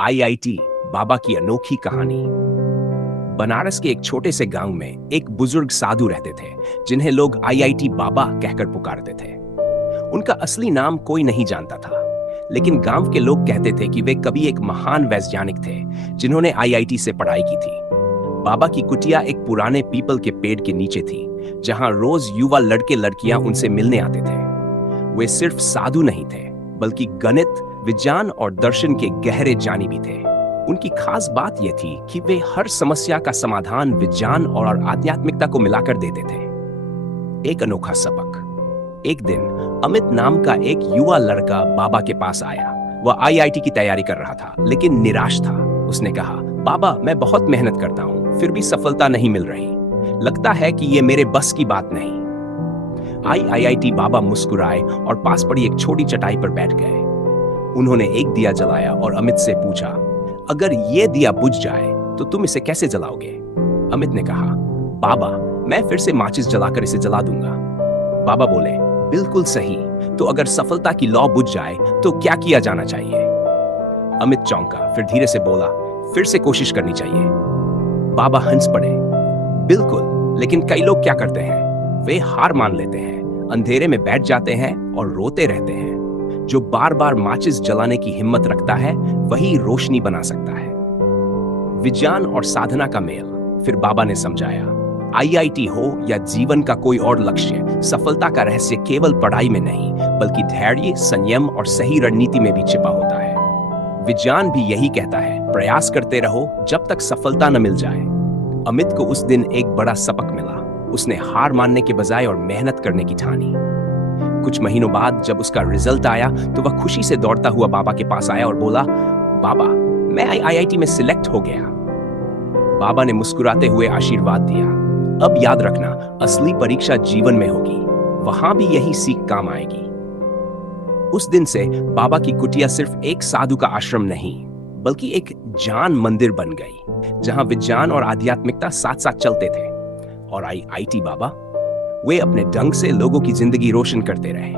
IIT बाबा की अनोखी कहानी। बनारस के एक छोटे से गांव में एक बुजुर्ग साधु रहते थे जिन्हें लोग आईआईटी बाबा कहकर पुकारते थे। उनका असली नाम कोई नहीं जानता था, लेकिन गांव के लोग कहते थे कि वे कभी एक महान वैज्ञानिक थे जिन्होंने आईआईटी से पढ़ाई की थी। बाबा की कुटिया एक पुराने पीपल के पेड़ के नीचे थी, जहां रोज युवा लड़के लड़कियां उनसे मिलने आते थे। वे सिर्फ साधु नहीं थे, बल्कि गणित, विज्ञान और दर्शन के गहरे जानी भी थे। उनकी खास बात यह थी कि वे हर समस्या का समाधान विज्ञान और आध्यात्मिकता को मिलाकर देते थे। एक अनोखा सबक। एक दिन अमित नाम का एक युवा लड़का बाबा के पास आया। वह आईआईटी की तैयारी कर रहा था, लेकिन निराश था। उसने कहा, बाबा, मैं बहुत मेहनत करता हूं, फिर भी सफलता नहीं मिल रही। लगता है कि यह मेरे बस की बात नहीं। आईआईटी बाबा मुस्कुराए और पास पड़ी एक छोटी चटाई पर बैठ गए। उन्होंने एक दिया जलाया और अमित से पूछा, अगर यह दिया बुझ जाए तो तुम इसे कैसे जलाओगे? अमित ने कहा, बाबा, मैं फिर से माचिस जलाकर इसे जला दूंगा। बाबा बोले, बिल्कुल सही। तो अगर सफलता की लौ बुझ जाए तो क्या किया जाना चाहिए? अमित चौंका, फिर धीरे से बोला, फिर से कोशिश करनी चाहिए। बाबा हंस पड़े, बिल्कुल, लेकिन कई लोग क्या करते हैं? वे हार मान लेते हैं, अंधेरे में बैठ जाते हैं और रोते रहते हैं। जो बार बार माचिस जलाने की हिम्मत रखता है, वही रोशनी बना सकता है। विज्ञान और साधना का मेल। फिर बाबा ने समझाया, आईआईटी हो या जीवन का कोई और लक्ष्य, सफलता का रहस्य केवल पढ़ाई में नहीं, बल्कि धैर्य, संयम और सही रणनीति में भी छिपा होता है। विज्ञान भी यही कहता है, प्रयास करते रहो जब तक सफलता न मिल जाए। अमित को उस दिन एक बड़ा सबक मिला। उसने हार मानने के बजाय और मेहनत करने की ठानी। कुछ महीनों बाद जब उसका रिजल्ट आया तो वह खुशी से दौड़ता हुआ बाबा के पास आया और बोला, बाबा, मैं आईआईटी में सिलेक्ट हो गया। बाबा ने मुस्कुराते हुए आशीर्वाद दिया, अब याद रखना, असली परीक्षा जीवन में होगी, वहां भी यही सीख काम आएगी। उस दिन से बाबा की कुटिया सिर्फ एक साधु का आश्रम नहीं, बल्कि एक ज्ञान मंदिर बन गई, जहां विज्ञान और आध्यात्मिकता साथ साथ चलते थे। और आईआईटी बाबा, वे अपने ढंग से लोगों की जिंदगी रोशन करते रहे।